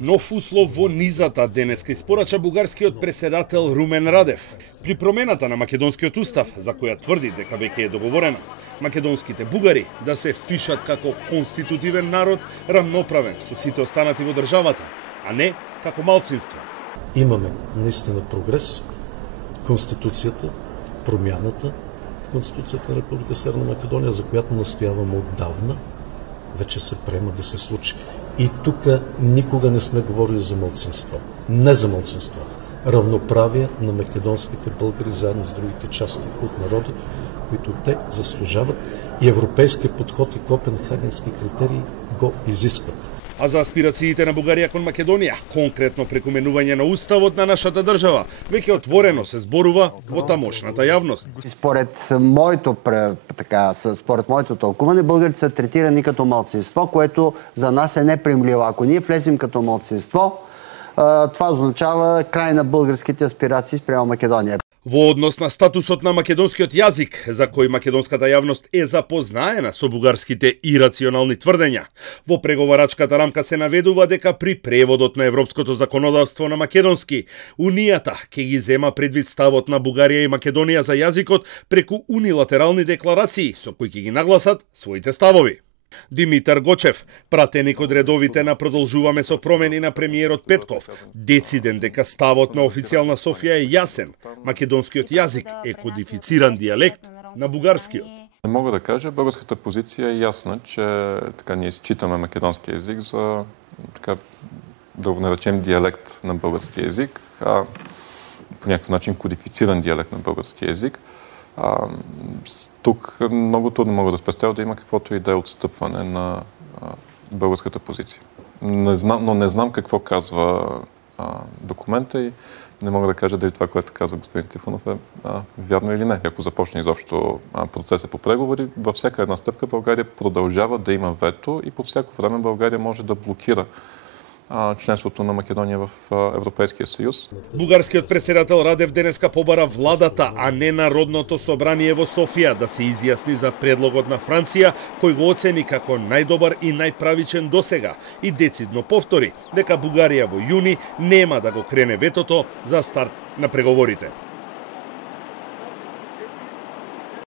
Нов услов во низата денеска испорача бугарскиот претседател Румен Радев. При промената на македонскиот устав, за која тврди дека веќе е договорена, македонските бугари да се впишат како конститутивен народ, рамноправен со сите останати во државата, а не како малцинство. Имаме наистина прогрес, Конституцијата, промяната в Конституцијата на Република Северна Македонија, за която настояваме отдавна, вече се приема да се случи. И тук никога не сме говорили за малцинство. Не за малцинство. Равноправие на македонските българи заедно с другите части от народа, които те заслужават, и европейския подход и копенхагенски критерии го изискват. А за аспирациите на Бугарија кон Македонија, конкретно преку менување на уставот на нашата држава, веќе отворено се зборува во тамошната јавност. Според моето тълкуване, българите са третирани като малцинство, което за нас е неприемливо. Ако ние влезем като малцинство, това означава край на българските аспирации спрямо Македонија. Во однос на статусот на македонскиот јазик, за кој македонската јавност е запознаена со бугарските ирационални тврдења, во преговарачката рамка се наведува дека при преводот на европското законодавство на македонски, Унијата ќе ги зема предвид ставот на Бугарија и Македонија за јазикот преку унилатерални декларации со кои ќе ги нагласат своите ставови. Димитар Гочев, пратеник од редовите на Продолжуваме со промени на премиерот Петков, дециден дека ставот на официјална Софија е јасен. Македонскиот јазик е кодифициран дијалект на бугарскиот. Не мога да кажа, българската позиция е ясна, че ние считаме македонски език за, да го наречем, диалект на български език, по някакъв начин кодифициран диалект на български език. Тук много трудно мога да спестя да има каквото и да е отстъпване на българската позиция. Но не знам какво казва документа и не мога да кажа дали това, което казва господин Трифонов, е вярно или не. Ако започне изобщо процеса по преговори, във всяка една стъпка България продължава да има вето и по всяко време България може да блокира членството на Македонија в Европейскиот съюз. Бугарскиот претседател Радев денеска побара владата, а не Народното собрание во Софија да се изјасни за предлогот на Франција, кој го оцени како најдобар и најправичен досега и децидно повтори дека Бугарија во јуни нема да го крене ветото за старт на преговорите.